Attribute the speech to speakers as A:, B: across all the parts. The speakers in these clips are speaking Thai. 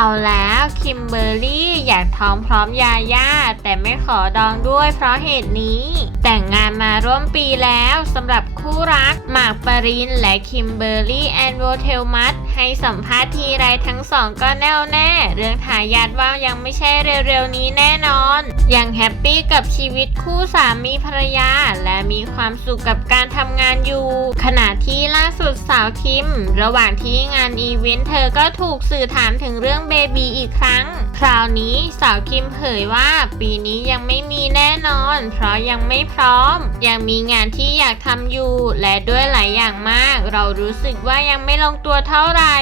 A: เอาแล้วคิมเบอร์รี่อยากท้องพร้อมยาย่าแต่ไม่ขอดองด้วยเพราะเหตุนี้ แต่งงานมาร่วมปีแล้วสำหรับคู่รักหมากปรินและคิมเบอร์รี่แอนโวเทลมัสให้สัมภาษณ์ทีไรทั้งสองก็แน่วแน่ เรื่องทายาทว่ายังไม่ใช่เร็วๆนี้แน่นอน ยังแฮปปี้กับชีวิตคู่สามีภรรยา และมีความสุขกับการทำงานอยู่ ขณะ สุดสาวคิม ระหว่างที่งานอีเวนต์เธอก็ถูกสื่อถามถึงเรื่องเบบีอีกครั้ง คราวนี้สาวคิมเผยว่าปีนี้ยังไม่มีแน่นอน เพราะยังไม่พร้อม ยังมีงานที่อยากทำอยู่ และด้วยหลายอย่างมาก เรารู้สึกว่ายังไม่ลงตัวเท่าไหร่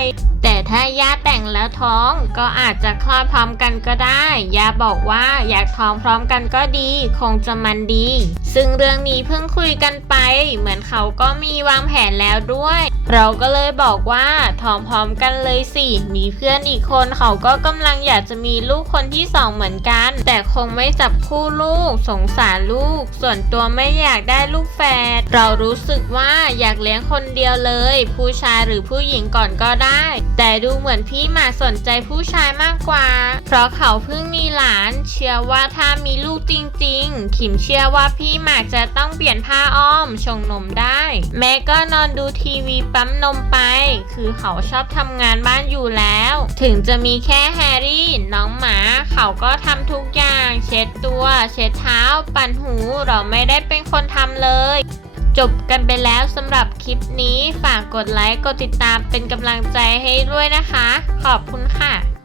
A: ถ้ายาแต่งแล้วท้องก็อาจจะคลอดพร้อมกันก็ได้ยาบอกว่าอยากท้องพร้อมกันก็ดี คงจะมันดี ซึ่งเรื่องนี้เพิ่งคุยกันไป เหมือนเขาก็มีวางแผนแล้วด้วย เราก็เลยบอกว่าทองพร้อมกันเลยสิ มีเพื่อนอีกคนเขาก็กำลังอยากจะมีลูกคนที่สองเหมือนกัน แต่คงไม่จับคู่ลูก สงสารลูก ส่วนตัวไม่อยากได้ลูกแฝด เรารู้สึกว่าอยากเลี้ยงคนเดียวเลย ผู้ชายหรือผู้หญิงก่อนก็ได้ แต่ดูเหมือนพี่หมากสนใจผู้ชายมากกว่า เพราะเขาเพิ่งมีหลาน เชื่อว่าถ้ามีลูกจริง ๆ ขิมเชื่อว่าพี่หมากจะต้องเปลี่ยนผ้าอ้อมชงนมได้ แม่ก็นอนดูทีวีปั๊มนมไป คือเขาชอบทำงานบ้านอยู่แล้ว ถึงจะมีแค่แฮร์รี่ น้องหมา เขาก็ทำทุกอย่าง เช็ดตัว เช็ดเท้า ปั่นหู เราไม่ได้เป็นคนทำเลย จบกันไปแล้วสำหรับคลิปนี้ ฝากกดไลค์ กดติดตามเป็นกำลังใจให้ด้วยนะคะ ขอบคุณค่ะ